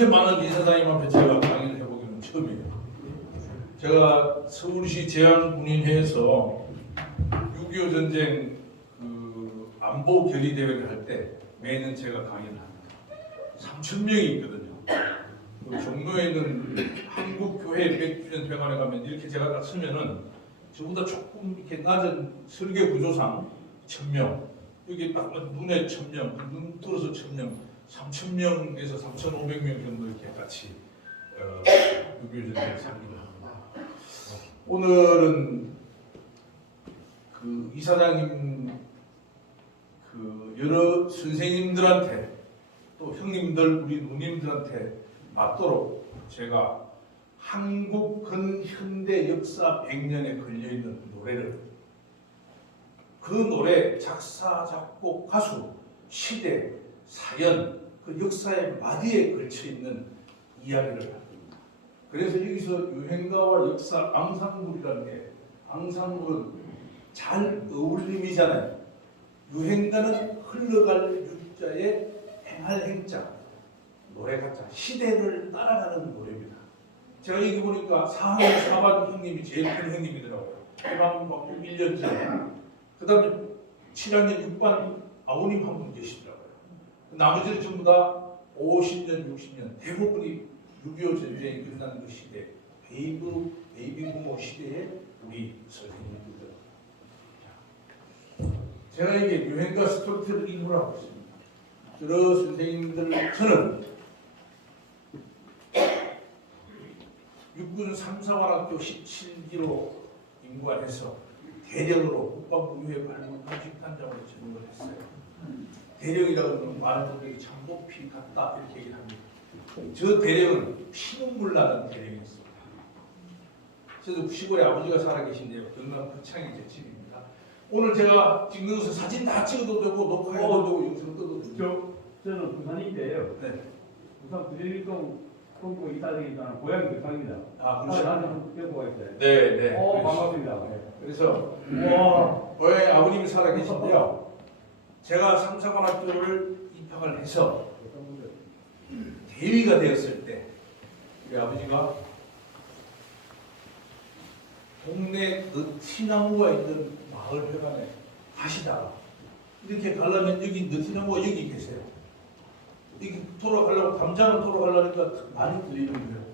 이렇게 많은 이사장님 앞에 제가 강의를 해보기는 처음이에요. 제가 서울시 제안군인회에서 6.25 전쟁 그 안보 결의 대회를 할 때 매년 제가 강의를 합니다. 3,000명이 있거든요. 그 종로에 있는 한국교회 100주년 회관에 가면 이렇게 제가 딱 서면은 저보다 조금 이렇게 낮은 설계 구조상 1,000명, 여기 딱 눈에 1,000명, 눈 들어서 1,000명, 3,000명에서 3,500명 정도 이렇게 같이 6.25 전쟁 상기를 합니다. 오늘은 그 이사장님 그 여러 선생님들한테 또 형님들 우리 누님들한테 맞도록 제가 한국 근현대 역사 100년에 걸려있는 노래를 그 노래 작사, 작곡, 가수, 시대, 사연, 그 역사의 마디에 걸쳐있는 이야기를 할 겁니다. 그래서 여기서 유행가와 역사 앙상블이라는 게 앙상블은 잘 어울림이잖아요. 유행가는 흘러갈 유자에 행할 행자, 노래 같자, 시대를 따라가는 노래입니다. 제가 여기 보니까 4학년 4반 형님이 제일 큰 형님이더라고요. 해방받고 1년 전에. 그 다음에 7학년 6반 아버님 한 분 계시더라고요. 나머지는 전부 다 50년, 60년, 대부분이 6.25 전쟁이 끝난 그 시대, 베이비 부모 시대에 우리 선생님들. 제가 이게 유행가 스토리텔러 일부러 하고 있습니다. 여러 선생님들, 저는 육군 3사관학교 17기로 임관해서 대령으로 국방부유해 발문 80단장으로 전역을 했어요. 대령이라고 하면 많은 분들이 참 높이 갔다 이렇게 얘기를 합니다. 저 대령은 피눈물 나는 대령이었습니다. 저도 시골에 아버지가 살아계신데요. 경남 거창이 제 집입니다. 오늘 제가 찍는 것은 사진 다 찍어도 되고 녹화해도 되고 영상 떠도 되고. 저는 부산인데요. 네. 부산 구리일동 본부 이사장이잖아요. 고향이 부산입니다. 아, 나는 한번 껴보고 있어요. 네, 네. 반갑습니다. 그래서 고향에 아버님이 살아계신데요. 제가 삼사관학교를 입학을 해서 대위가 되었을 때 우리 아버지가 동네 느티나무가 있는 마을 회관에 가시다가 이렇게 가려면 여기 느티나무가 여기 계세요. 여기 돌아가려고 담장을 돌아가려니까 많이 들리는 거예요.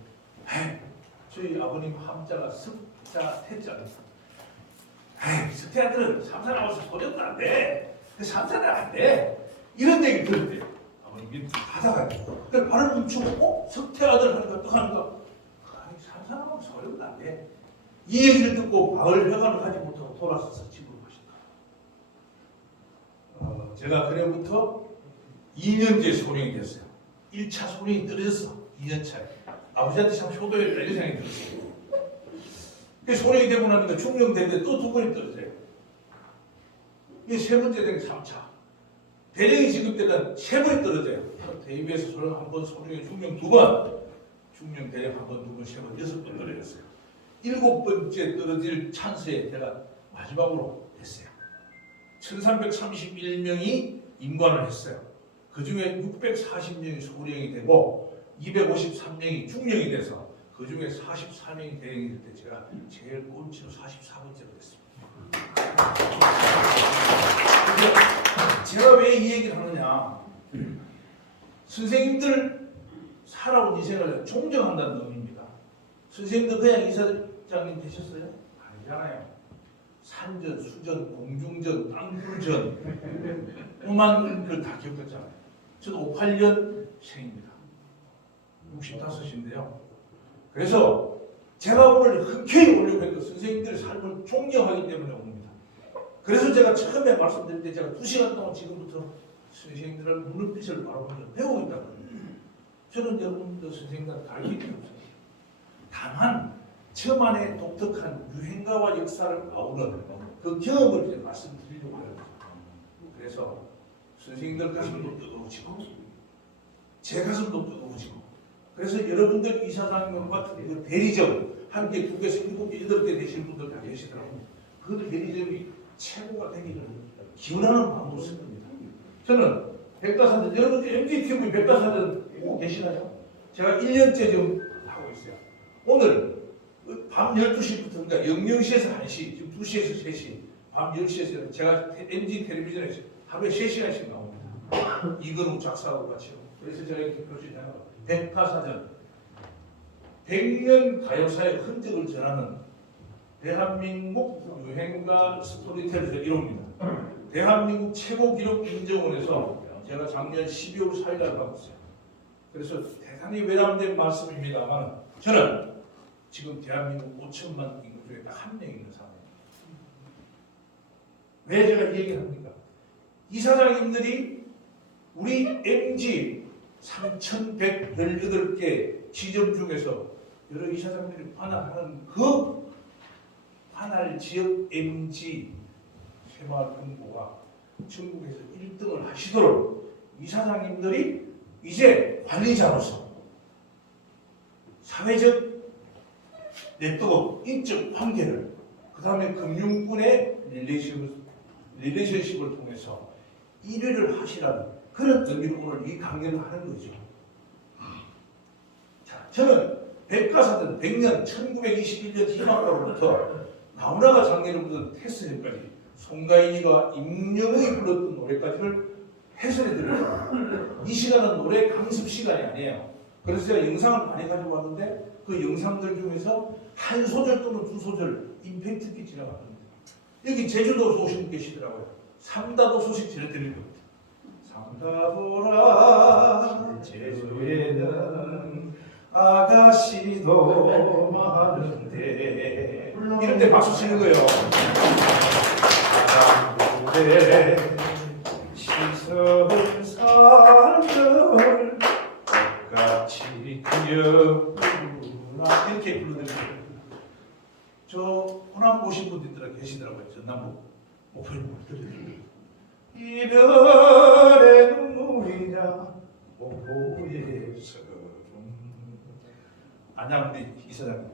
에이, 저희 아버님 함자가 습자 태자입니다. 에이, 석태아들은 삼사 나와서 소리도 안 돼. 삼사는 안 돼. 이런 얘기 들었대요. 아버님이 하다가 그래서 발을 멈추고 석태아들 하니까 또 하니까 아니 삼사 나와서 소리도 안 돼. 이 얘기를 듣고 마을 회관을 가지 못하고 돌아서서 집으로 가셨다. 제가 그래부터 2년째 소령이 됐어요. 1차 소령이 떨어졌어. 2년차에. 아버지한테 참 효도에 달린 생각이 들었어요. 소령이 되고 나니까 중령되는데 또 2번이 떨어져요. 이게 3번째 된 게 3차. 대령이 지급되면 3번이 떨어져요. 대입에서 소령 1번, 소령이 중령 2번, 중령 대령 1번, 2번, 3번, 6번 떨어졌어요. 7번째 떨어질 찬스에 제가 마지막으로 했어요. 1331명이 임관을 했어요. 그 중에 640명이 소령이 되고 253명이 중령이 돼서 그 중에 44명이 대령이 될 때 제가 제일 꼴찌로 44번째로 됐습니다. 제가 왜 이 얘기를 하느냐? 선생님들 살아온 인생을 존경한다는 의미입니다. 선생님들 그냥 이사장님 되셨어요? 아니잖아요. 산전, 수전, 공중전, 땅굴전 오만 걸 다 겪었잖아요. 저도 58년생입니다. 65인데요. 그래서 제가 오늘 흔쾌히 오려고 했던 선생님들의 삶을 존경하기 때문에 옵니다. 그래서 제가 처음에 말씀드릴 때 제가 2시간 동안 지금부터 선생님들을 눈빛을 바라보면서 배우고 있다고 합니다. 저는 여러분들 선생님들한테 가르칠 게 없어요. 다만 저만의 독특한 유행가와 역사를 아우르는 그 경험을 이제 말씀드리려고 하는 거죠. 그래서 선생님들 가슴도 뜨거워지고 제 가슴도 뜨거워지고 그래서 여러분들 이사장님과 그 대리점 한 개, 2개에서 7개, 8개 되시는 분들 다 계시더라고요. 그 대리점이 최고가 되기를 기원하는 마음으로 쓴 겁니다. 저는 백다사전 여러분 MGTV 백다사전 보고 계시나요? 제가 1년째 지금 하고 있어요. 오늘 밤 12시부터 그러니까 00시에서 1시, 지금 2시에서 3시, 밤 10시에서 제가 MG 텔레비전에서 하루에 3시간씩 나옵니다. 이근우 작사하고 같이요. 그래서 제가 이렇게 표시잖아요. 백파사전, 100년 가요사의 흔적을 전하는 대한민국 유행가 스토리텔에서 이룹니다. 대한민국 최고 기록 인정원에서 제가 작년 12월 4일 날 받았어요. 그래서 대단히 외람된 말씀입니다만 저는 지금 대한민국 5천만 인구 중에 딱 한 명 있는 사람입니다. 왜 제가 이 얘기를 합니까? 이사장님들이 우리 MG 3,118개 지점 중에서 여러 이사장님들이 관할하는 그 관할 지역 MG 새마을 금고가 전국에서 1등을 하시도록 이사장님들이 이제 관리자로서 사회적 네트워크, 인적 관계를 그 다음에 금융권의 릴레이션십을 통해서 1위를 하시라는 그런 의미로 오늘 이 강연을 하는 거죠. 자, 저는 백가사든 100년 1921년 희망가로부터 나훈아가 장례를 부른 테스트까지 송가인이가 임영웅이 불렀던 노래까지를 해설해 드려요. 이 시간은 노래 강습 시간이 아니에요. 그래서 제가 영상을 많이 가지고 왔는데 그 영상들 중에서 한 소절 또는 두 소절 임팩트 있게 지나갔습니다. 여기 제주도에서 오신 분 계시더라고요. 삼다도 소식 전해드릴 겁니다. 삼다도라 제주에는 아가씨도 많은데 이럴 때 박수 치는 거예요. 아담도에 시설 산들 같이 그여구나 이렇게 불러드립니다. 저 호남 오신 분들 계시더라고요. 전남북 목포인 분들. 이별의 눈물이냐 목포에서 안양 우리 이사장님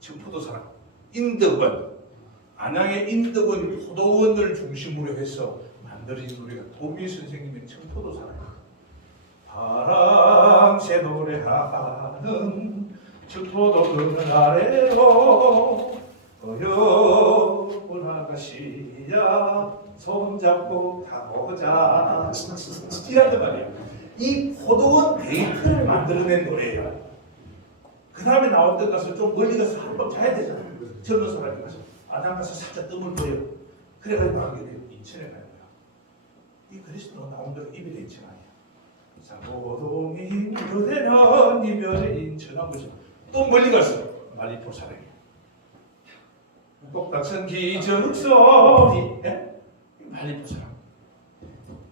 청포도 사랑 인덕원 안양의 인덕원 포도원을 중심으로 해서 만들어진 노래가 도미 선생님의 청포도 사랑 바람새 노래하는 청포도 그날에로 어여운 아가씨야 손잡고 가보자 이란단 말이에요. 이 포도원 데이트를 만들어낸 노래예요. 그 다음에 나왔던 가서 좀 멀리 가서 한번 자야 되잖아요. 젊은 사람이 가서 안양 가서 살짝 뜸을 보여요. 그래가지고 나오게 돼요. 인천에 가는 거야. 이 그리스도 나온 대로 이별의 인천 아니야. 사고동이 그대는 이별의 인천한 거죠. 또 멀리 갔어. 말리포 사랑이야. 똑딱선 기적소리 말리포 사랑.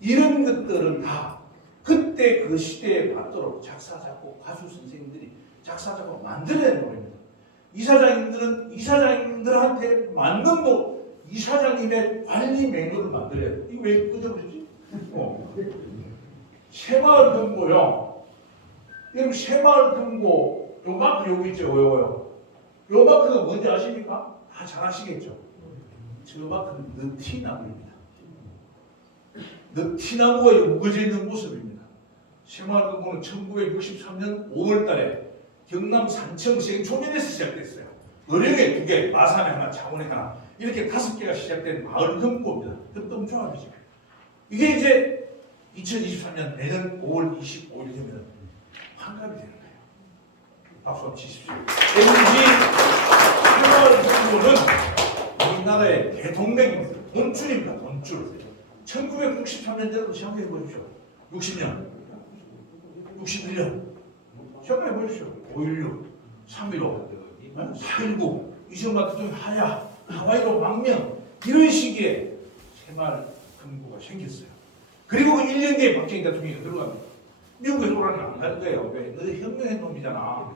이런 것들은 다 그때 그 시대에 맞도록 작사, 작곡, 가수 선생님들이 작사, 작곡 만들어낸 노래입니다. 이사장님들은 이사장님들한테 맞는 이사장님의 관리 매뉴얼을 만들어야 돼. 이거 왜 끄적거리지? 새마을 금고요. 여러분 새마을 금고 요 마크 여기 있죠. 요 마크가 뭔지 아십니까? 다 잘 아시겠죠? 저 마크는 느티나무입니다. 느티나무가 우거져 있는 모습입니다. 새마을 금고는 1963년 5월달에 경남 산청 생초면에서 시작됐어요. 어령에 2개, 마산에 하나, 창원에 하나 이렇게 5개가 시작된 마을 금고입니다. 금동조합이죠. 이게 이제 2023년 내년 5월 25일 되면 환갑이 되는 거예요. 박수 한번 치십시오. MG 새마을 금고는 우리나라의 대동맥입니다. 돈줄입니다. 돈줄. 1963년대로 생각해 보십시오. 60년, 61년 생각해 보십시오. 5.16, 3.15, 4.19 이승만 대통령 하야, 하와이로 망명 이런 시기에 새마을 금고가 생겼어요. 그리고 1년 뒤에 박정희 대통령이 들어갑니다. 미국에서 오라는 안 갈 거예요. 왜? 너 혁명의 놈이잖아.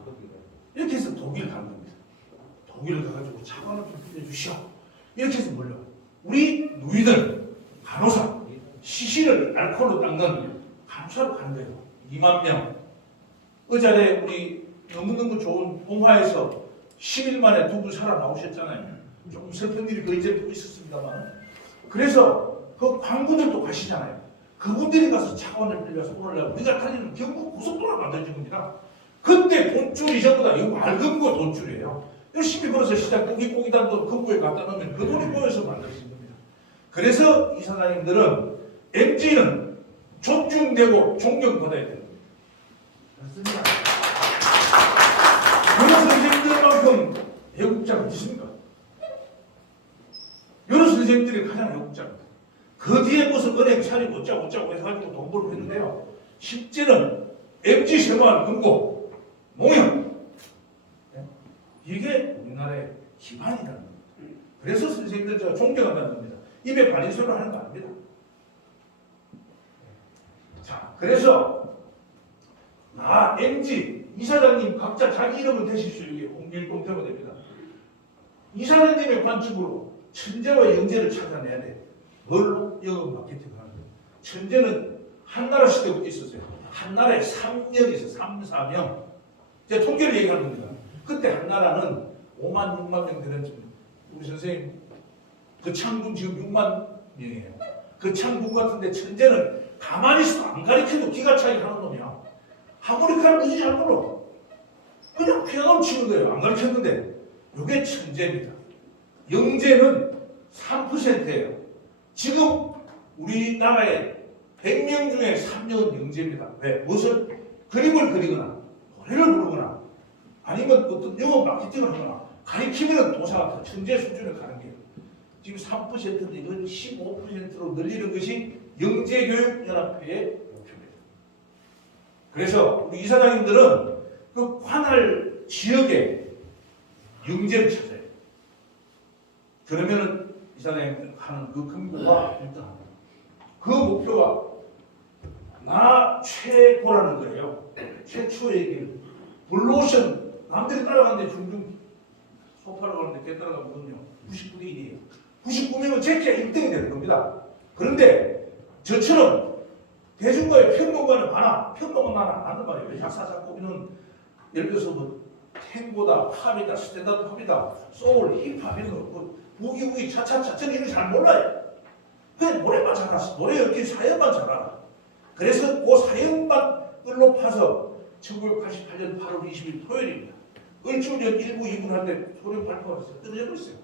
이렇게 해서 독일 간 겁니다. 독일을 가가지고 차관을 좀 빌려주시오. 이렇게 해서 몰려. 우리 누이들 간호사 시신을 알코올로 닦는 간호사로 가는 거예요. 2만 명. 어제에 우리 너무너무 좋은 봉화에서 10일 만에 2분 살아나오셨잖아요. 조금 슬픈 일이 그 이전에 또 있었습니다만. 그래서 그 광부들도 가시잖아요. 그분들이 가서 차관을 빌려서 오늘날 우리가 달리는 경부 고속도로를 만들어준 겁니다. 그때 돈줄이 전부 다 이거 맑은 거 돈줄이에요. 열심히 벌어서 시장 고기단도 금고에 갖다 놓으면 그 돈이 모여서 만들어진 겁니다. 그래서 이사장님들은 MG는 존중되고 존경받아야 됩니다. 그렇습니다. 여러 선생님들만큼 애국자가 있습니까? 여러 선생님들이 가장 애국자입니다. 그 뒤에 무슨 은행 차리고 어쩌고 해가지고 돈 벌고 했는데요. 실제는 MG 생활 금고 농협 이게 우리나라의 기반이라는 겁니다. 그래서 선생님들 제가 존경한다는 겁니다. 입에 발린 소리를 하는 거 아닙니다. 자, 그래서 MG 이사장님 각자 자기 이름을 대십시오. 이게 공일공표가 됩니다. 이사장님의 관점으로 천재와 영재를 찾아내야 돼. 뭘로? 영업 마케팅을 하는 거예요. 천재는 한나라 시대부터 있었어요. 한나라에 3명이 있어요. 3, 4명. 제가 통계를 얘기하는 겁니다. 그때 한나라는 5만, 6만 명 되는 우리 선생님 거창군 지금 6만 명이에요. 거창군 같은데 천재는 가만히 있어 안 가르쳐도 기가 차이 하는 놈이야. 아무리카노 무지 잘 몰라. 그냥 피아노를 치는 거예요. 안 가르쳤는데 이게 천재입니다. 영재는 3%예요. 지금 우리나라에 100명 중에 3명은 영재입니다. 왜? 무슨 그림을 그리거나 노래를 부르거나 아니면 어떤 영어 마케팅을 하거나 가리키면 도사가 천재 수준에 가는 게 지금 3%인데 이건 15%로 늘리는 것이 영재교육연합회의 목표입니다. 그래서 우리 이사장님들은 그 관할 지역에 영재를 찾아요. 그러면은 이사장님 하는 그 금고가 1등합니다. 그 목표가 나 최고라는 거예요. 최초의 길. 블루오션 남들이 따라가는데 중중 소파를 가는데 걔 따라가거든요. 99대 1이에요. 99명은 제끼야 1등이 되는 겁니다. 그런데 저처럼 대중과의 평론가는 많아. 평론가 나는 안 하는 말이에요. 작사 작곡이는 예를 들어서 뭐 탱고다, 팝이다, 스탠다드 팝이다, 소울, 힙합 이런 거 뭐 부기부기 차차차 저는 이런 잘 몰라요. 그냥 노래만 잘 알았어. 노래 얽힌 사연만 잘 알아. 그래서 그 사연만 끌로 파서 1988년 8월 20일 토요일입니다. 을주년 1부 2분 할 때 소령 발표가 됐어요. 떨어져 버렸어요.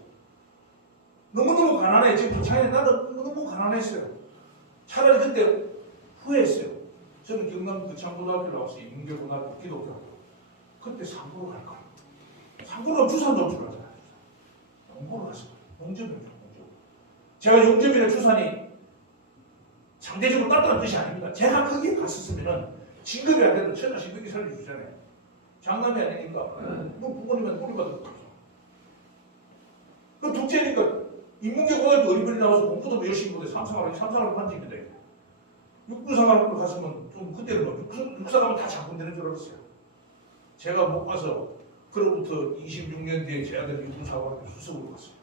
너무너무 가난해. 지금 창에 나는 너무 가난했어요. 차라리 그때 후회했어요. 저는 경남 거창고등학교 나왔어요. 인문계고등학교 기독교학교. 그때 상고로 갈 거예요. 상고로 주산 점수를 하잖아요. 농고로 갔어요. 농점이죠. 제가 용접이나 주산이 상대적으로 따뜻한 뜻이 아닙니다. 제가 거기에 갔었으면 진급이 안 돼도 천하 신경이 살려주잖아요. 장남이 아니니까 뭐 부모님한테 물어봐도 없죠. 그 둘째니까 인문계 고등학교 어린이집에 나와서 공부도 열심히 못해 삼상을 판집니다. 육군사관학교 갔으면 좀 그때는 뭐 육사가면 다 장군되는 줄 알았어요. 제가 못 가서 그로부터 26년 뒤에 제 아들 육군사관학교 수석으로 갔어요.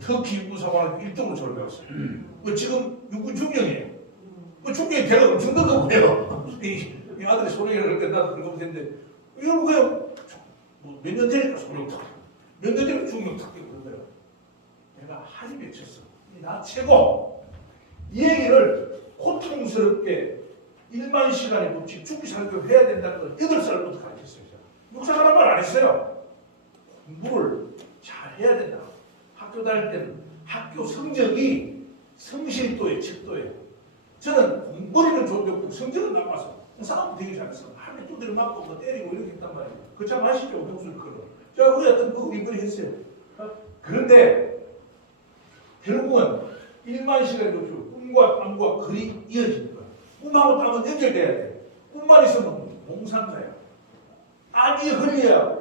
터키 육군사관학교 1등으로 저를 배웠어요. 지금 육군 중령이에요. 중령이 대가 엄청 넓어요. 이 아들이 소령이라고 할 때 나도 그러고 했는데 이거 그냥 몇 년 되니까 소령 탁, 몇 년 되니까 중령 탁 그런 거예요. 내가 한이 맺혔어. 나 최고. 이 얘기를 고통스럽게 1만 시간의 법칙 중기살교 해야 된다는 걸 8살부터 가르쳤어요. 육사가란 말 안 했어요. 공부를 잘 해야 된다. 학교 다닐 때는 학교 성적이 성실도에 척도예요. 저는 공부는 좋고 성적은 나빠서 싸움 되게 잘했어. 하루에 두드려 맞고 뭐 때리고 이렇게 했단 말이에요. 그 참 아시죠? 병술 그거. 제가 그게 어떤 그 인물이 했어요. 그런데 결국은 1만 시간의 목표 꿈과 땅과 글이 이어지는 거야. 꿈하고 땅은 연결돼야 돼. 꿈만 있으면 몽상가야. 땀이 흘려야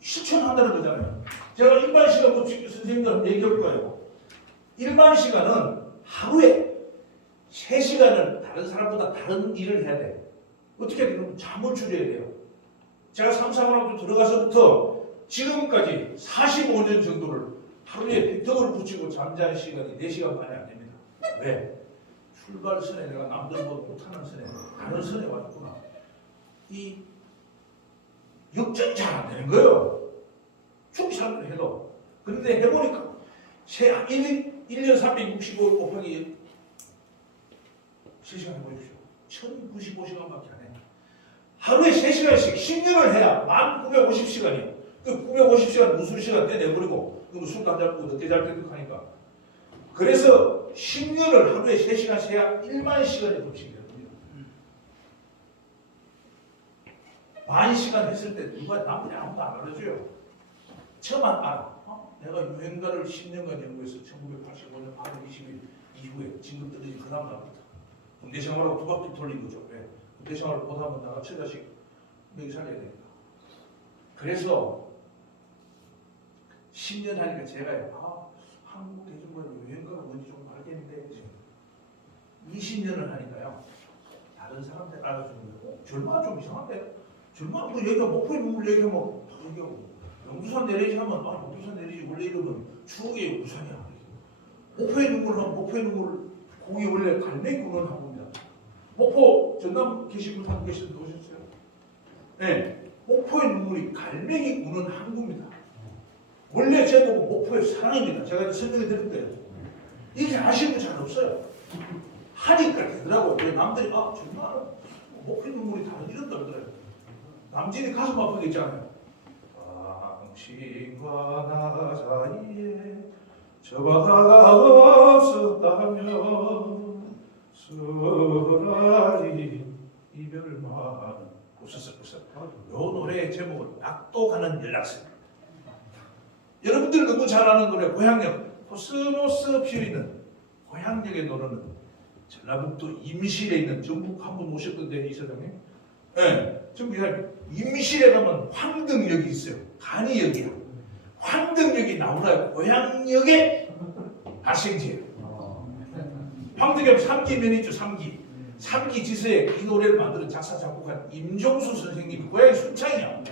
실천한다는 거잖아요. 제가 1만 시간 법칙 선생님들한테 얘기할 거예요. 1만 시간은 하루에 3시간을 다른 사람보다 다른 일을 해야 돼. 어떻게 해야 되냐면 잠을 줄여야 돼요. 제가 3사관학교 들어가서부터 지금까지 45년 정도를 하루에 빅덩어를 붙이고 잠자는 시간이 4시간 반이 안 됩니다. 왜? 출발선에 내가 남들 못하는 선에 다른 선에 왔구나. 이 역전이 잘 안 되는 거예요. 중시상을 해도. 그런데 해보니까 1년 365일 곱하기 3시간 해보십시오. 1095시간밖에 안 해. 하루에 3시간씩 10년을 해야 1950시간이야. 그 950시간 무술 시간 떼내버리고 그럼 술 안 잡고 늦게 잘 때도 하니까. 그래서 10년을 하루에 3시간씩 해야 1만 시간의 법칙이 됩니다. 10,000시간 했을 때 누가 남들이 아무도 안 알아줘요. 저만 알아. 내가 유행가를 10년간 연구해서 1985년 8월 20일 이후에 진급 떨어진 그 다음 날부터 군대 생활하고 두 바퀴 돌린 거죠. 왜? 군대 생활을 못하면 나가 처자식 먹이 살려야 되니까. 그래서 10년 하니까 제가 한국 대중가요 유행가가 뭔지 좀 알겠는데 20년을 하니까요 다른 사람들 알아주는 거예요. 절마 좀 이상한데? 절마 뭐 얘기가 목포의 눈물 얘기하면 얘기하고 영두산 내리지 하면 영두산 내리지 원래 이러면 추억의 영두산이야. 목포의 눈물 하면 목포의 눈물 거기 원래 갈매기 우는 항구입니다. 목포 전남 계신 분 한 계신 분 오셨어요? 네, 목포의 눈물이 갈매기 우는 항구입니다. 원래 제목은 목포의 사랑입니다. 제가 이제 설명해 드릴 거예요. 이게 아시는 분 잘 없어요. 하니까 되더라고요. 왜 남들이 정말 목포의 눈물이 다른 이런다 그러더라고요. 남진이 가슴 아픈 게 있잖아요. 당신과 나 사이에 저 바다가 없었다면 쓰라린 이별만 없었어. 이 노래의 제목은 낙도 가는 연락선. 여러분들 너무 잘 아는 노래 고향역 코스모스 피어있는 고향역의 노래는 전라북도 임실에 있는 전북 한 번 오셨던데 이사장님? 네, 전북 임실에 가면 황등역이 있어요. 간이역이야. 황등역이 나오나요? 고향역의 발생지예요. 황등역 3기면이 있죠. 3기 지서에 이 노래를 만드는 작사 작곡한 임종수 선생님이 고향이 순창이야.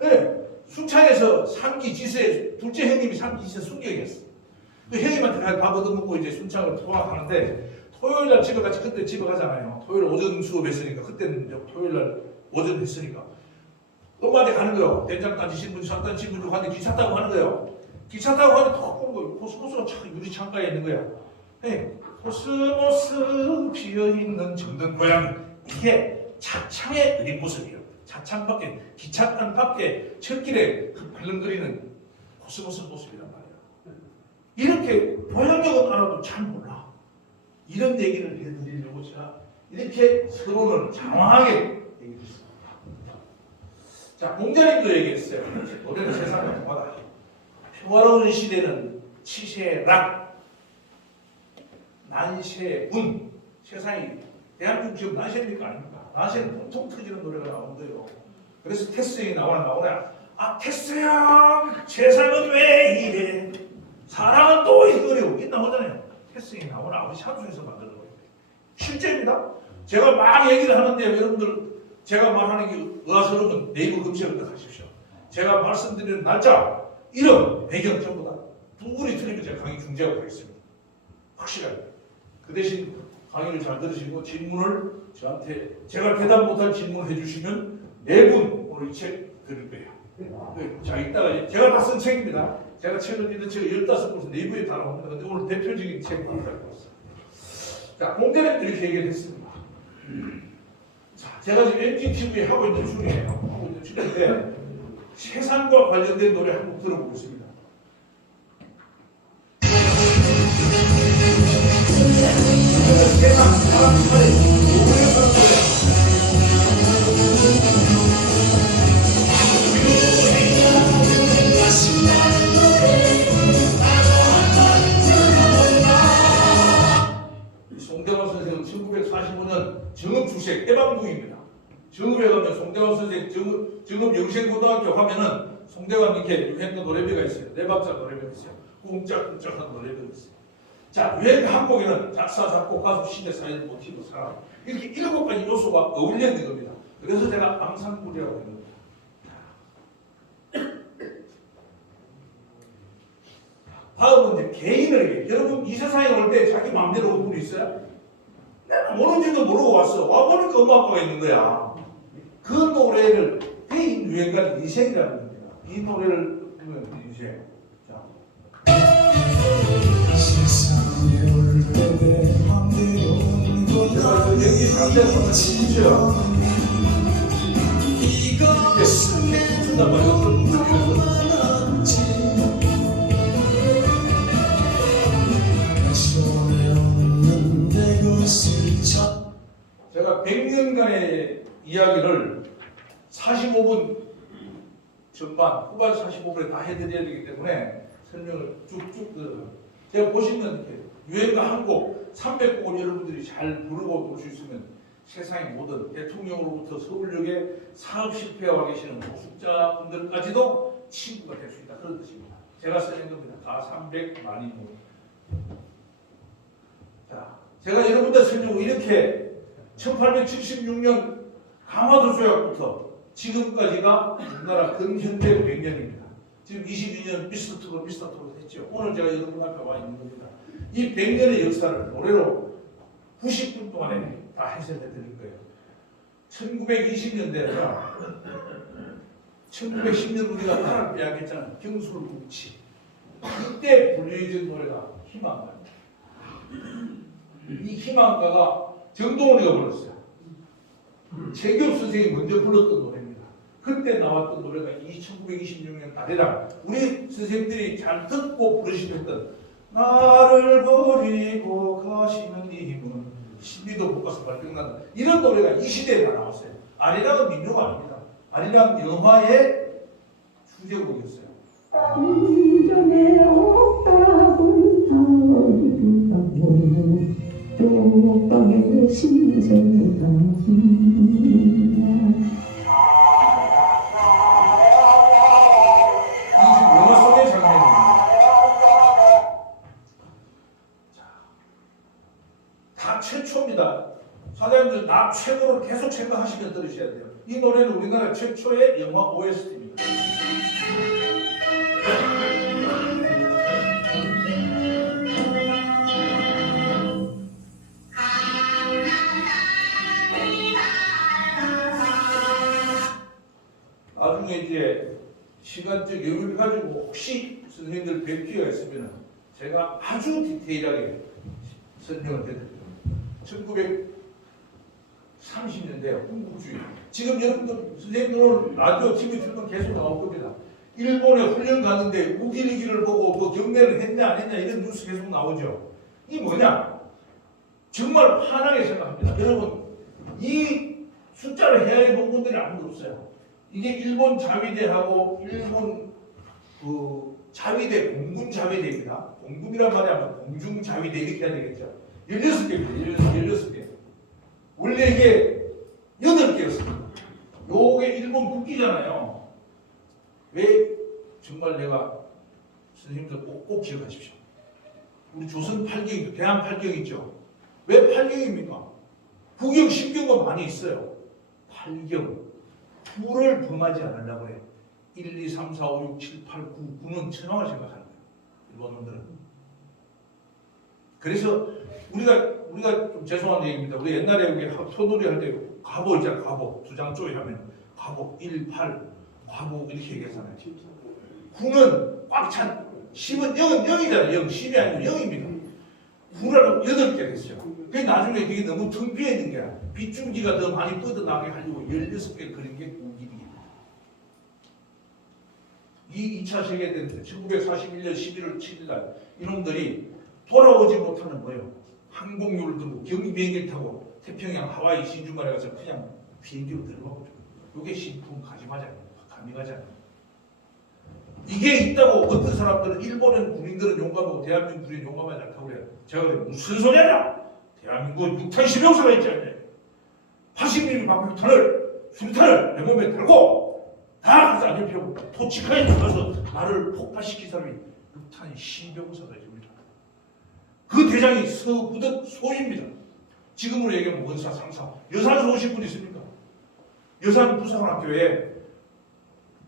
네, 순창에서 3기 지서의 둘째 형님이 3기 지서 순경이었어. 그 형님한테 밥 얻어먹고 이제 순창으로 통학하는데 토요일날 집에 같이 그때 집에 가잖아요. 토요일 오전 수업했으니까 그때는 토요일날 오전 했으니까 엄마한테 가는 거예요. 된장단지 신분지 산단지 신분지 가는데 기차 타고 가는 거예요. 기차 타고 가는데 톡 보는 거예요. 코스모스가 참 유리 창가에 있는 거야. 네, 코스모스 피어있는 정든 고향. 이게 차창의 어린 모습이에요. 차창밖에 기차탄 밖에 철길에 벌렁거리는 코스모스 모습이란 말이야. 이렇게 고향역은 알아도 잘 몰라. 이런 얘기를 해드리려고 제가 이렇게 서로를 장황하게 얘기했습니다. 자, 공자님도 얘기했어요. 노래는 세상과 통하다. 평화로운 시대는 치세락, 난세군. 세상이 대한민국 지금 난세입니까 아닙니까? 난세는 보통 터지는 노래가 나오는 거예요. 그래서 테스 형이 나오냐? 테스 형, 세상은 왜 이래? 사랑은 또 이거래요. 이 나오잖아요. 테스 형이 나오나 아버지 샤프에서 만드는 거예요. 실제입니다. 제가 막 얘기를 하는데 여러분들 제가 말하는 게 의아스러우면 네이버 검색을 하십시오. 제가 말씀드리는 날짜, 이름, 배경 전부 다 부분이 틀리면 제가 강의 중지하고 가겠습니다. 확실하게. 그 대신 강의를 잘 들으시고 질문을 저한테 제가 대답 못할 질문을 해주시면 4분 오늘 이 책 드릴 거예요. 자, 이따가 제가 다 쓴 책입니다. 제가 책을 읽은 책을 15권에서 네이버에 다 나옵니다. 근데 오늘 대표적인 책을 갖고 왔어요. 자, 공대는 이렇게 얘기를 했습니다. 자, 제가 지금 MGTV에 하고 있는 중인데 세상과 관련된 노래 한 곡 들어보겠습니다. 세상 사람 차례 노래에서 노래. 송대관 선생은 1945년 정읍주색 해방국입니다. 정읍에 가면 송대관 선생 정읍 영생고등학교 가면은 송대관 이렇게 유행가 노래비가 있어요. 네 박자 노래비가 있어요. 꿍짝꿍짝한 노래비가 있어요. 자, 유행가 한 곡에는 작사, 작곡, 가수, 시대, 사회, 모티브, 사람 이렇게 7가지 요소가 어울려 있는 겁니다. 그래서 제가 앙상블이라고 하는 겁니다. 다음은 이제 개인을 여러분 이 세상에 올 때 자기 마음대로 온 분이 있어요? 내가 모르는지도 모르고 왔어. 와보니까 엄마 아빠가 있는 거야. 그 노래를 개인 유행가는 인생이라는 겁니다. 이 노래를 부르면 인생. 자. 세상에 올 때 내 맘대로 온 건 아니지. 이렇게 춤춘단 말이에요. 어떤 분들이 제가 100년간의 이야기를 45분 전반, 후반 45분에 다 해드려야 되기 때문에 설명을 쭉쭉 들어요. 제가 보시면 이렇게 유행가 한 곡, 300곡을 여러분들이 잘 부르고 볼 수 있으면 세상의 모든 대통령으로부터 서울역에 사업 실패와 계시는 노숙자분들까지도 친구가 될 수 있다. 그런 뜻입니다. 제가 쓰는 겁니다. 다 300만인 모. 자, 제가 여러분들 설명을 이렇게 1876년 강화도 조약부터 지금까지가 우리나라 근현대 100년입니다. 지금 22년 미스터트롯 했죠. 오늘 제가 여러분 앞에 와 있는 겁니다. 이 100년의 역사를 노래로 90분 동안에 다 해설해 드릴 거예요. 1920년대에는 1910년 우리가 나라를 빼앗겼잖아요. 경술국치. 이때 불려진 노래가 희망가입니다. 이 희망가가 정동원이가 불렀어요. 최규업 선생이 먼저 불렀던 노래입니다. 그때 나왔던 노래가 이 1926년 달이랑 우리 선생님들이 잘 듣고 부르시던 나를 버리고 가시는 님은 신비도 못 가서 발병난다. 이런 노래가 이 시대에 다 나왔어요. 아리랑은 민요가 아닙니다. 아리랑 영화의 주제곡이었어요. 운전에 없다고 옥방의 신세가 영화 속의 장면입니다. 다 최초입니다. 사장님들 나 최고로 계속 생각하시면 들으셔야 돼요. 이 노래는 우리나라 최초의 영화 OST입니다. 나중에 이제 시간적 여유를 가지고 혹시 선생님들 뵐 기회가 있으면 제가 아주 디테일하게 설명을 해드릴게요. 1930년대 hun국주의. 지금 여러분들 선생님들 오늘 라디오, TV 틀면 계속 나올 겁니다. 일본에 훈련 가는데 우길기를 보고 뭐 경례를 했냐 안 했냐 이런 뉴스 계속 나오죠. 이게 뭐냐? 정말 환하게 생각합니다. 여러분 이 숫자를 헤아려 본 분들이 아무도 없어요. 이게 일본 자위대하고 일본 자위대, 공군 자위대입니다. 공군이란 말이 아마 공중 자위대 이렇게 해야 되겠죠. 16개입니다. 16개. 원래 이게 8개였습니다. 요게 일본 국기잖아요. 왜 정말 내가 선생님들 꼭 기억하십시오. 우리 조선 팔경, 대한 팔경 있죠. 왜 팔경입니까? 국경, 신경가 많이 있어요. 팔경. 9를 범하지 않으려고 해. 1, 2, 3, 4, 5, 6, 7, 8, 9, 9는 천왕을 생각하는 거예요. 일본놈들은. 그래서 우리가 좀 죄송한 얘기입니다. 우리 옛날에 여기 소놀이 할 때 가보 있잖아요. 가보. 2장 쪼이 하면 가보 1, 8, 가보 이렇게 얘기하잖아요. 9는 꽉 찬, 10은 0은 0이잖아요. 0, 10이 아니고 0입니다. 9를 8개 됐어요. 그게 나중에 그게 너무 텅 비어 있는 게 아니라 빗줄기가 더 많이 뻗어나게 하려고 16개 그린 게 국기입니다. 이 2차 세계대전 때 1941년 11월 7일 날 이놈들이 돌아오지 못하는 거예요. 항공유를 들고 경비 비행기를 타고 태평양 하와이 신주말에 가서 그냥 비행기로 들어가고 이게 신품 가미가잖아요. 이게 있다고 어떤 사람들은 일본은 군인들은 용감하고 대한민국 군인 용감하지 않다고 그래요. 제가 그래요. 무슨 소리냐? 대한민국은 6탄 시병사가 있지 않냐? 80mm 방패탄을 수류탄을 내 몸에 달고 다 가서 안 입히고 토치카에 들어가서 나를 폭파시킨 사람이 6탄 시병사가 있습니다. 그 대장이 서부덕 소입니다. 지금으로 얘기하면 원사, 상사. 여산에서 오신 분 있습니까? 여산 부사관학교에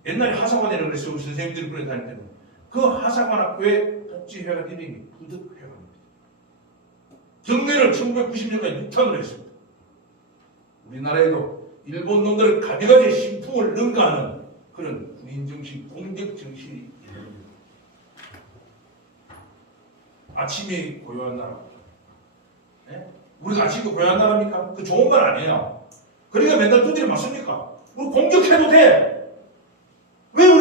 옛날에 하사관이라고 그랬어요. 우리 선생님들이 군에 다닐 때는. 그 하사관학교의 복지회관 이름이 부덕회관입니다. 경례를 1990년까지 6탄으로 했습니다. 우리나라에도 일본 놈들을 가지가지 신풍을 능가하는 그런 군인정신, 공격정신이 있습니다. 아침이 고요한 나라. 네? 우리가 아침이 고요한 나라입니까? 그 좋은 말 아니에요. 그러니까 맨날 두드려 맞습니까? 우리 공격해도 돼.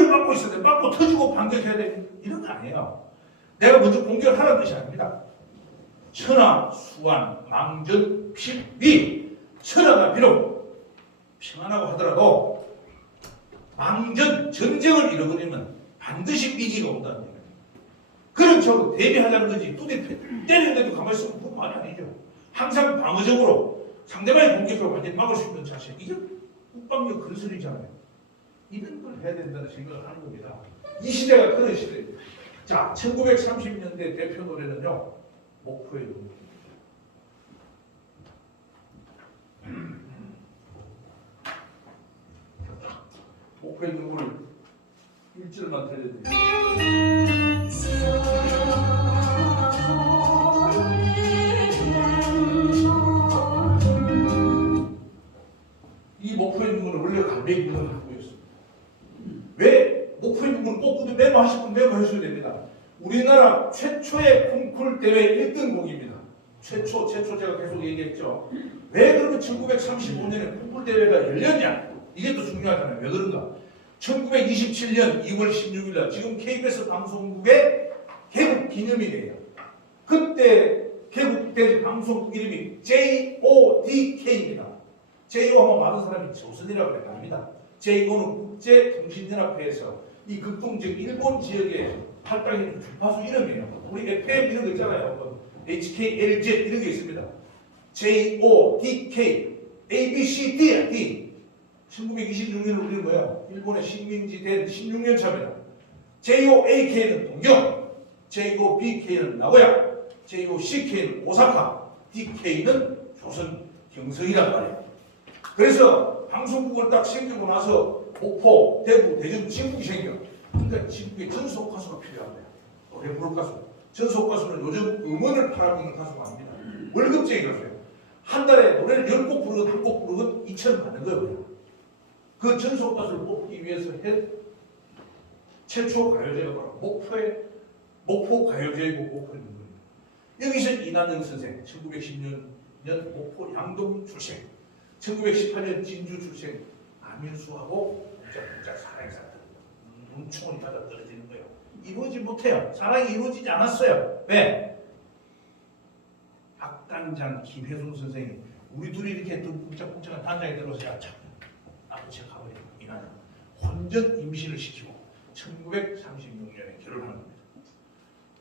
공격을 받고 있었는데 맞고 터지고 반격해야 돼. 이런 거 아니에요. 내가 먼저 공격하라는 뜻이 아닙니다. 천하, 수완, 망전, 필위. 천하가 비록 평안하고 하더라도 망전, 전쟁을 잃어버리면 반드시 위기가 온다는 얘기예요. 그런 쪽으로 대비하자는 거지. 뚜대 때리는데도 가만히 있으면 그건 말이 아니죠. 항상 방어적으로 상대방의 공격을 완전히 막을 수 있는 자세. 이게 국방력 건설이잖아요. 이런 걸 해야 된다는 생각을 하는 겁니다. 이 시대가 그런 시대입니다. 자, 1930년대 대표 노래는요. 목포의 눈물. 목포의 눈물 1절만 들려드릴게요. 이 목포의 눈물은 원래 갈매기 눈을 갖고 있습니다. 왜 목포의 눈물을 꼭 메모하실 분 메모하셔야 됩니다. 우리나라 최초의 콩쿨 대회 1등 곡입니다. 최초 제가 계속 얘기했죠. 왜 그러면 1935년에 콩쿨 대회가 열렸냐? 이게 또 중요하잖아요. 왜 그런가? 1927년 2월 16일 날 지금 KBS 방송국의 개국 기념일이에요. 그때 개국된 방송국 이름이 JODK입니다. JO 하면 많은 사람이 조선이라고 했답니다. JO는 국제통신연합회에서 이 극동적 일본 지역에 활동하는 주파수 이름이에요. 우리 FM 이런 거 있잖아요. HKLZ 이런 게 있습니다. JODK, ABCD야, D. 1926년을 우리는 뭐야? 일본의 식민지 된 16년 차입니다. JOAK는 동경, JOBK는 나고야, JOCK는 오사카, DK는 조선 경성이란 말이에요. 그래서 방송국을 딱 생기고 나서 목포, 대구, 대전 지국이 생겨. 그러니까 지국에 전속 가수가 필요한 거야. 노래 부를 가수. 전속 가수는 요즘 음원을 팔아먹는 가수가 아닙니다. 월급쟁이 가수예요. 한 달에 노래를 10곡 부르건 한 곡 부르건 2,000원 받는 거예요. 그냥. 그 전속 가수를 뽑기 위해서 최초 가요제가 바로 목포 가요제이고 목포의 눈물입니다. 여기서 이난영 선생 1910년 목포 양동 출생, 1918년 진주 출생 남인수하고 문자 사랑했습니다. 눈총이 맞아 떨어지는 거예요. 이루어지지 못해요. 사랑이 이루어지지 않았어요. 왜? 박단장 김혜순 선생이 우리 둘이 이렇게 뭉짝뭉짝한 단장이 들어서 야 참 아버지가 가버리고 이날 혼전 임신을 시키고 1936년에 결혼하는 겁니다.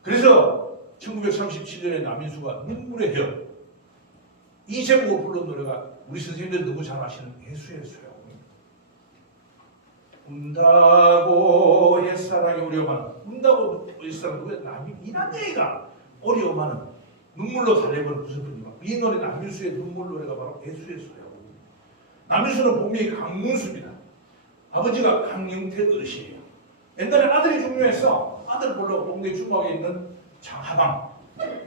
그래서 1937년에 남인수가 눈물의 혀 이 제목을 부른 노래가 우리 선생님들 너무 잘 아시는 예수의 소야입니다. 운다고 옛사랑이 어려워하는 운다고 옛사랑이 왜 이난영이가 어려워하는 눈물로 달래버린 무슨 분이가 이 노래 남인수의 눈물 노래가 바로 예수의 소야입니다. 남인수는 본명이 강문수입니다. 아버지가 강영태 어르신이에요. 옛날에 아들이 중요해서 아들 보려고 동네 주막에 있는 장하방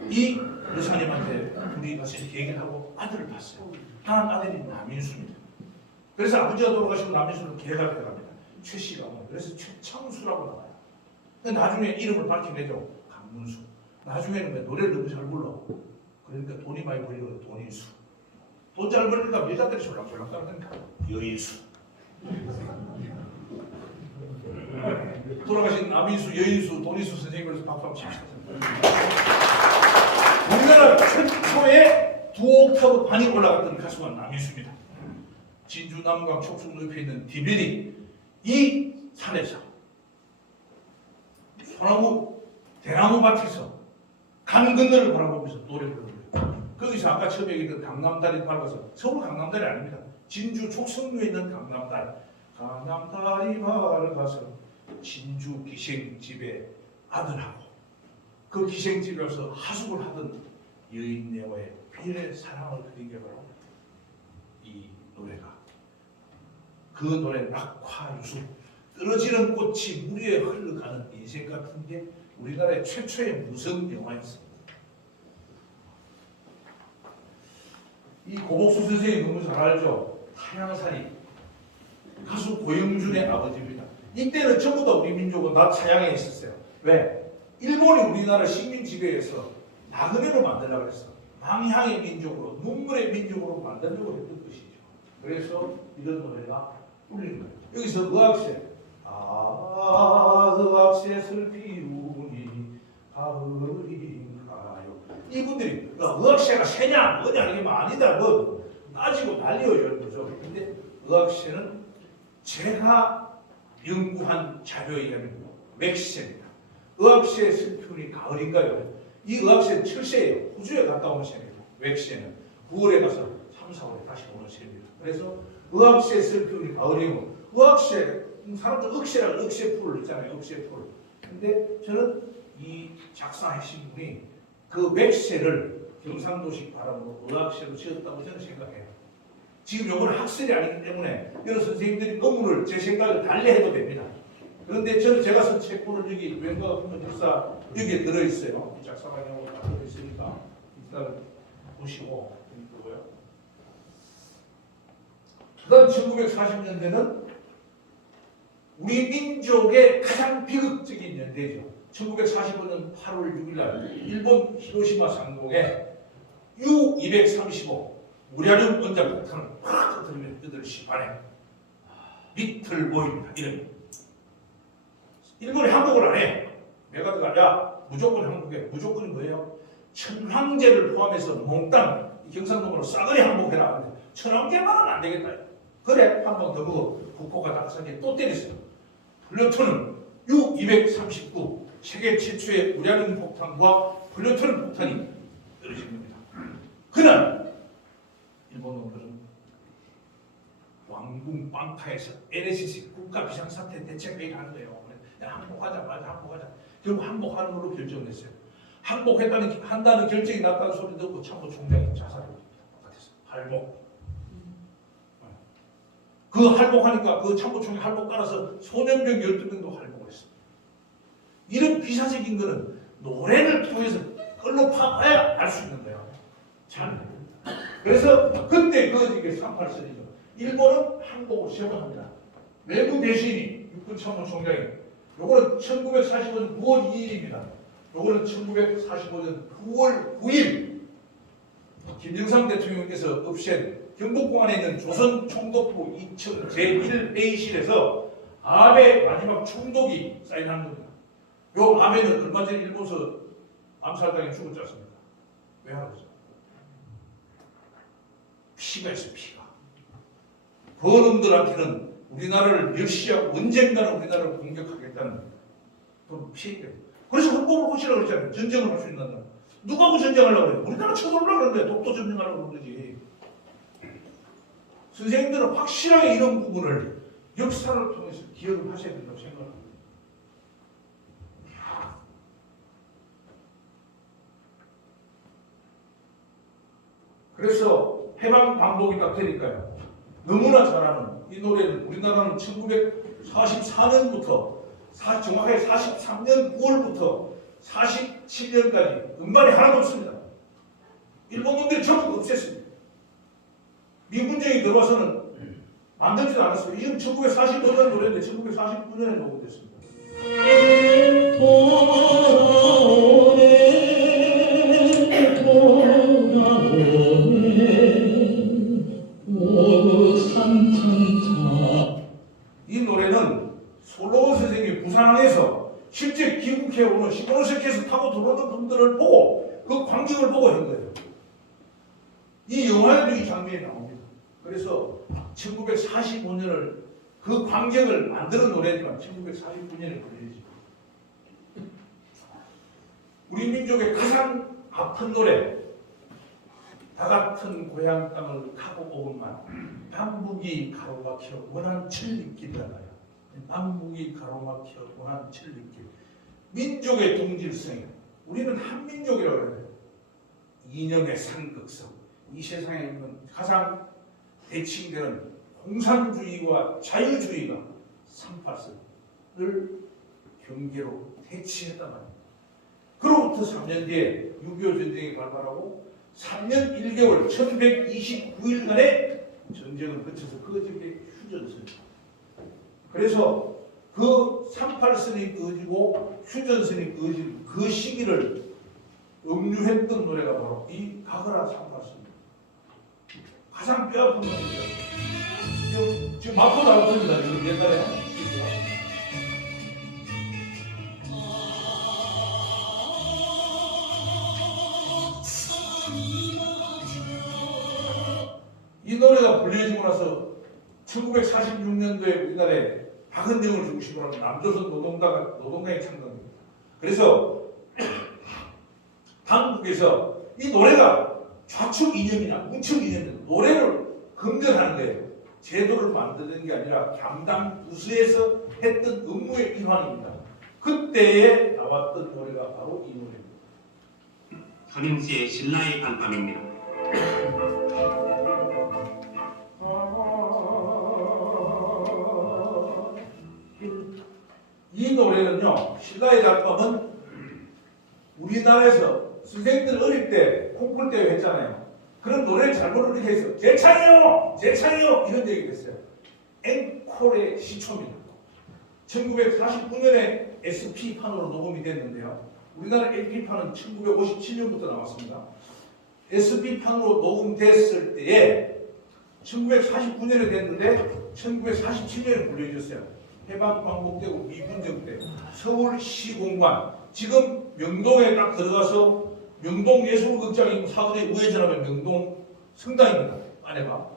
이 여사님한테 둘이 가서 이렇게 얘기를 하고 아들을 봤어요. 한 아들이 남인수입니다. 그래서 아버지가 돌아가시고 남인수는 개가 돼갑니다. 최씨가 그래서 최창수라고 나와요. 근데 나중에 이름을 밝혀내죠. 강문수. 나중에는 노래를 너무 잘 불러. 그러니까 돈이 많이 벌리고 돈인수. 돈 잘 벌리니까 여자들이 졸랑졸랑 따르니까 여인수. 돌아가신 남인수, 여인수, 돈인수 선생님을 박수 한번 칩시다. 우리나라 최초의 두 옥타브 반이 올라갔던 가수가 남인수입니다. 진주 남강 촉sun 옆에 있는 디베리 이 산에서 소나무 대나무 밭에서 강 건너를 바라보면서 노래 부르는 거예요. 거기서 아까 처음에 얘기했던 강남다리 밟아서 서울 강남다리 아닙니다. 진주 촉성루에 있는 강남다리. 강남다리 밟아서 진주 기생집의 아들하고 그 기생집에 와서 하숙을 하던 여인네와의 비례 사랑을 그린 게 바로 이 노래가 그 노래 낙화유수 떨어지는 꽃이 물 위에 흘러가는 인생 같은 게 우리나라의 최초의 무성 영화였습니다. 이 고복수 선생님 너무 잘 알죠? 타양살이 가수 고영준의 아버지입니다. 이때는 전부 다 우리 민족은 다 차양에 있었어요. 왜? 일본이 우리나라 식민 지배에서 나그네로 만들려고 했어. 망향의 민족으로, 눈물의 민족으로 만들려고 했던 것이죠. 그래서 이런 노래가 울리는 거예요. 여기서 의학생, 의학새를 피우니 가을인가요. 이분들이 의학새가 새냐 뭐냐 이게 아니다 뭐 따지고 난리요 이런 거죠. 근데 의학새는 제가 연구한 자료에 의하면 맥새입니다. 의학새의 슬픔이 가을인가요? 이 의학새는 철새예요. 우주에 갔다 온 새입니다. 맥새는 9월에 가서 3, 4월에 다시 오는 새입니다. 그래서 의학새의 슬픔이 가을이고 의학새 사람들 억새라고 억새풀 있잖아요. 억새풀. 근데 저는 이 작사하신 분이 그 맥새를 경상도식 발음으로 의학새로 지었다고 저는 생각해요. 지금 요거는 학설이 아니기 때문에 여러 선생님들이 논문을 제 생각을 달리 해도 됩니다. 그런데 저는 제가 쓴 책본을 여기 왼과 역사 여기에 들어있어요. 작사방향으로 다 들어있으니까 일단 보시고 있고요. 그다음 1940년대는 우리 민족의 가장 비극적인 연대죠. 1945년 8월 6일 날 일본 히로시마 상공에 U-235 우라늄 원자 폭탄을 팍 터뜨리면 8시 반에 리틀 보입니다. 이름이. 일본이 항복을 안 해요. 메가드가 야 무조건 항복해. 무조건이 뭐예요? 천황제를 포함해서 몽땅 경상도로 싸그리 항복해라. 천황제만은 안 되겠다. 그래 한 번 더 먹어. 국호가 낙사기에 또 때렸어요. 플루토는 U-239 세계 최초의 우라늄 폭탄과 플루토늄 폭탄이 떨어진 겁니다. 그날 일본 놈들은 왕궁 빵파에서 LSC 국가 비상사태 대책회의를 하는 거예요. 항복하자, 맞아, 항복하자. 결국 항복하는 걸로 결정됐어요. 한다는 결정이 났다는 소리 듣고 참모총장이 자살합니다. 할복. 그 할복하니까 그 참모총장 할복 따라서 소년병 12명도 할복했습니다. 이런 비사적인 거는 노래를 통해서 끌로 파봐야 알 수 있는 거예요. 잘. 그래서 그때 그 이게 38선이죠. 일본은 항복을 시험합니다. 외부 대신이 육군 참모총장이 요거는 1945년 9월 2일입니다. 요거는 1945년 9월 9일 김정삼 대통령께서 없앤 경복궁안에 있는 조선 총독부 2층 제1회의실에서 아베 마지막 총독이 사인한 겁니다. 요 아베는 얼마 전에 일본에서 암살당해 죽었지 않습니까? 왜 하겠어요? 피가 있어, 피가. 그 놈들한테는 우리나라를 멸시하고 언젠가는 우리나라를 공격하겠다는 그런 피해가. 그래서 헌법을 고치라고 그랬잖아요. 전쟁을 할 수 있는. 누가 하고 전쟁하려고 그래요? 우리나라 쳐들어오려고 그러는데 독도 전쟁하려고 그러지. 선생님들은 확실하게 이런 부분을 역사를 통해서 기억을 하셔야 된다고 생각합니다. 그래서 해방 방법이 딱 되니까요. 너무나 잘하는 이 노래는 우리나라는 1944년부터 정확하게 43년 9월부터 47년까지 음반이 하나도 없습니다. 일본 놈들이 전부 없앴습니다. 미군정이 들어와서는 만들지도 않았어요. 이건 1945년 노래인데 1949년에 녹음됐습니다. 이 노래는 솔로몬 선생님이 부산항에서 실제 귀국해오는 시모노세키에서 타고 들어오는 분들을 보고 그 광경을 보고 한 거예요. 이 영화에도 이 장면이 나옵니다. 그래서 1945년을 그 광경을 만드는 노래지만 1949년에 불리지. 우리 민족의 가장 아픈 노래 다 같은 고향 땅을 가고 오건만 남북이 가로막혀 원한 천리길이잖아요. 남북이 가로막혀 원한 천리길. 민족의 동질성이 우리는 한민족이라고 해요. 이념의 상극성. 이 세상에 있는 가장 대칭되는 공산주의와 자유주의가 38선을 경계로 대치했단 말입니다. 그로부터 3년 뒤에 6.25 전쟁이 발발하고 3년 1개월 1129일간의 전쟁을 거쳐서 그 적의 휴전선입니다. 그래서 그 38선이 꺼지고 휴전선이 꺼진 그 시기를 음유했던 노래가 바로 이 가거라 38선입니다. 가장 뼈아픈 노래입니다. 지금 마포 나올 겁니다. 지금 옛날에 노래가 불려지고 나서 1946년도에 우리나라에 박은정을 중심으로 하는 남조선 노동당이 창당됩니다. 그래서 당국에서 이 노래가 좌측 이념이냐 우측 이념이냐 노래를 검증하는 거예요. 제도를 만드는 게 아니라 담당 부서에서 했던 업무의 일환입니다. 그때에 나왔던 노래가 바로 이 노래입니다. 선임씨의 신라의 단밤입니다. 이 노래는요, 신라의 단밤은 우리나라에서 선생님들 어릴 때 콩쿨 대회 했잖아요. 그런 노래를 잘못 이렇게 해서 재창이요! 재창이요! 이런 얘기가 됐어요. 앵콜의 시초입니다. 1949년에 SP판으로 녹음이 됐는데요. 우리나라 LP판은 1957년부터 나왔습니다. SP판으로 녹음됐을 때에 1949년에 됐는데 1947년에 불려졌어요. 해방 광복되고 미분정 때 서울시공관 지금 명동에 딱 들어가서 명동예술극장이 사거리에 우회전하면 명동 성당입니다. 안에가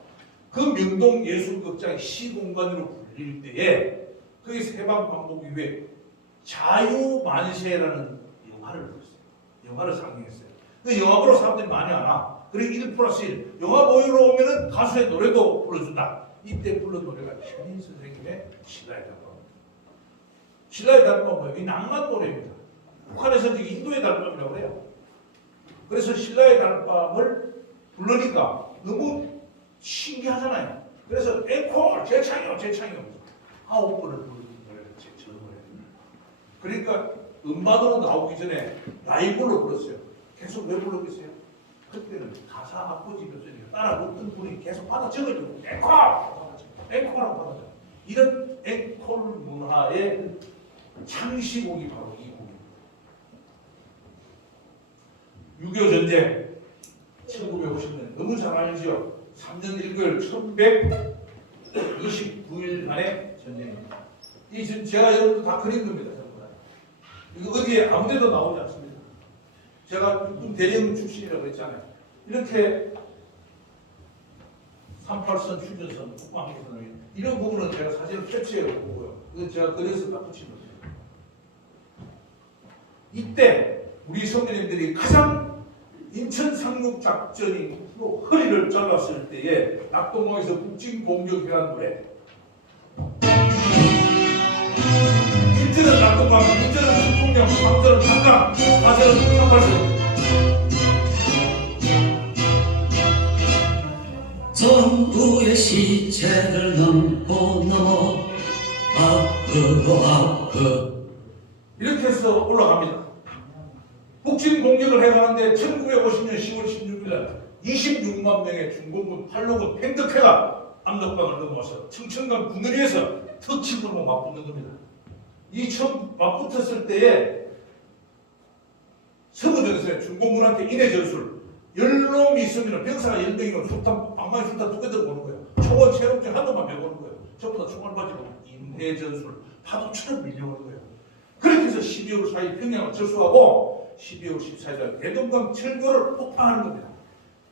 그 명동예술극장이 시공관으로 불릴 때에 거기서 해방 광복 이후에 자유만세라는 영화를 불렀어요. 영화를 상영했어요. 그 영화 보러 사람들이 많이 안 와. 그리고 1+1 영화 보러 오면은 가수의 노래도 불러준다. 이때 불른 노래가 현인 선생님의 신라의 단밤. 신라의 단밤은 뭐예요? 이 낭만 노래입니다. 북한에서 이제 인도의 단밤이라고 해요. 그래서 신라의 단밤을 부르니까 너무 신기하잖아요. 그래서 앵콜, 재창이요, 재창이요. 9번을 부르는 노래가 저 노래입니다. 그러니까 음반으로 나오기 전에 라이브로 불렀어요. 계속 왜 불렀겠어요? 그때는 가사 악보집이었으니까 따라 어떤 분이 계속 받아 적어주고 앵콜! 앵콜하고 받아 적어. 이런 앵콜 문화의 창시곡이 바로 이 곡입니다. 6.25 전쟁 1950년 너무 잘 알죠? 3년 1개월 1129일 만에 전쟁입니다. 이 제가 여러분들 다 그린 겁니다. 전부 다. 이거 어디에 아무 데도 나오지 않습니다. 제가 육군 대령 출신이라고 했잖아요. 이렇게 38선 휴전선, 국방해선 이런 부분은 제가 사진을 캡처해 보고요. 이건 제가 그려서 딱 붙인 겁니다. 이때 우리 선배님들이 가장 인천 상륙 작전으로 허리를 잘랐을 때에 낙동강에서 북진 공격이라는 노래. 1절은 낙동강, 2절은 북풍령, 3절은 한강, 4절은 38선. 정부의 시체를 넘고 넘어 앞으로 앞으로 이렇게 해서 올라갑니다. 북진 공격을 해가는데 1950년 10월 16일 날 26만 명의 중공군 팔로군 팽덕회가 압록강을 넘어와서 청천강 군거리에서 터치으로 맞붙는 겁니다. 이 처음 맞붙었을 때에 서부전선에 중공군한테 인해 전술 10놈이 있으면 병사가 10명이면 술탄 방망이 술탄 두 개 들어오는 거예요. 총원 체력중 한 놈만 메고는 거예요. 전부 다 총알 맞고 인해 전술 파도처럼 밀려오는 거예요. 그렇게 해서 12월 4일 평양을 철수하고 12월 14일 대동강 철교를 폭파하는 겁니다.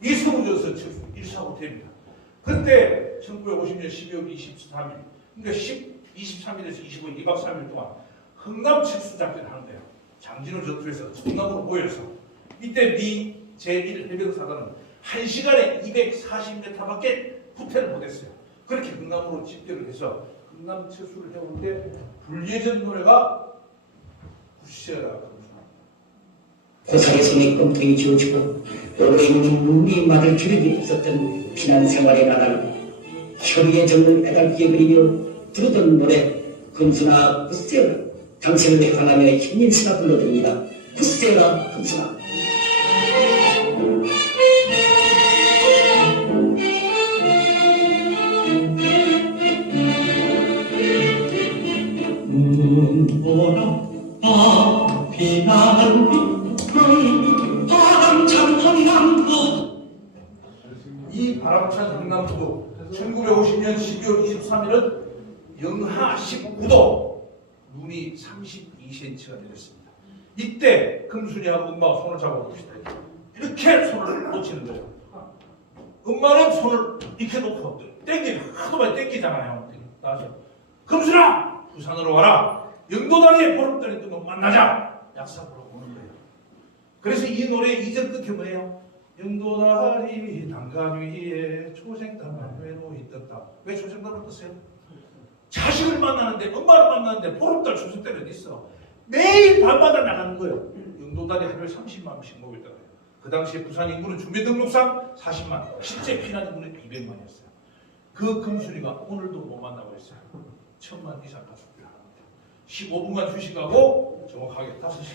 이 서부전선 철수 145태입니다. 그때 1950년 12월 23일 그러니까 23일에서 25일 2박 3일 동안 흥남 철수 작전을 하는 거예요. 장진호 전투에서 전남으로 모여서 이때 미 제1 해병사단은 1시간에 240m밖에 후퇴를 못했어요. 그렇게 흥남으로 집결을 해서 흥남 철수를 해오는데 불예전 노래가 부시어라 고상의 손에 껌통이 지어지고 오래인 눈이 맞을 기력이 없었던 피난 생활의 나날 혈의에 적는 애달피에 그리며 부르던 노래 금수나 굳세어라 당신을 회상하며 힘인 시가 불러듭니다. 굳세어라 금수나 오라 비나는 바람찬 흥남도 이 바람찬 흥남도 1950년 12월 23일은 영하 19도 눈이 32cm가 내렸습니다. 이때 금순이하고 엄마가 손을 잡아봅시다. 이렇게 손을 놓치는 거예요. 엄마는 손을 이렇게 놓고 하도 많이 땡기잖아요. 나서 금순아 부산으로 와라. 영도다리에 보름달이 뜨면 만나자. 약속으로 오는 거예요. 그래서 이 노래 이절 끝에 뭐예요? 영도다리 단간 위에 초생담만 외로이 떴다. 왜 초생담을 떴어요? 자식을 만나는데 엄마를 만나는데 보름달 초생달이 어디 있어? 매일 밤마다 나가는 거예요. 영도다리 하루에 30만 명씩 모였다고요. 그 당시에 부산 인구는 주민등록상 40만, 실제 피난 인구는 200만이었어요. 그 금순이가 오늘도 못 만나고 있어요. 1000만 이상 가족들 합니다. 15분간 휴식하고 정확하게 5시에